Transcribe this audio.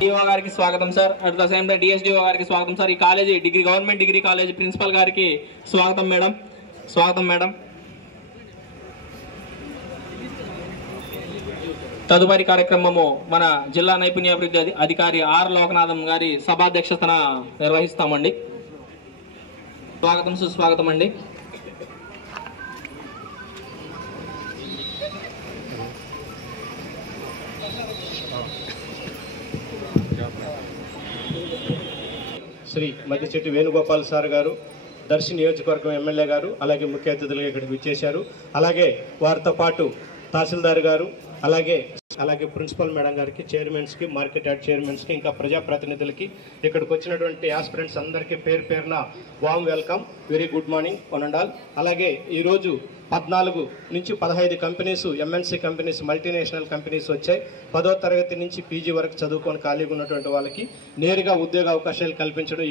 DO గారికి స్వాగతం sir. At the same time DSDO గారికి స్వాగతం సార్. ఈ college government degree college principal గారికి స్వాగతం మేడం. స్వాగతం మేడం. తదుపరి కార్యక్రమము మన జిల్లా నైపుణ్యాభివృద్ధి అధికారి ఆర్ లోకనాథం గారి సభాధ్యక్షతన నిర్వహిస్తామండి. స్వాగతం సుస్వాగతం అండి. శ్రీ మద్దిచెట్టి వేణుగోపాల్ సార్ గారు, దర్శి నియోజకవర్గం ఎమ్మెల్యే గారు, అలాగే ముఖ్య అతిథులుగా ఇక్కడికి విచ్చేశారు. అలాగే వారితో పాటు తహసీల్దార్ గారు, అలాగే ప్రిన్సిపల్ మేడం గారికి, చైర్మన్స్కి, మార్కెట్ యార్డ్ చైర్మన్స్కి, ఇంకా ప్రజాప్రతినిధులకి, ఇక్కడికి వచ్చినటువంటి ఆస్పిరెంట్స్ అందరికీ పేరు పేరున warm welcome, very good morning one and all. అలాగే ఈరోజు 14 నుంచి 15 companies, MNC companies, multinational companies వచ్చాయి. 10వ తరగతి నుంచి పీజీ వరకు చదువుకొని ఖాళీగా ఉన్నటువంటి వాళ్ళకి నేరుగా ఉద్యోగ అవకాశాలు కల్పించడం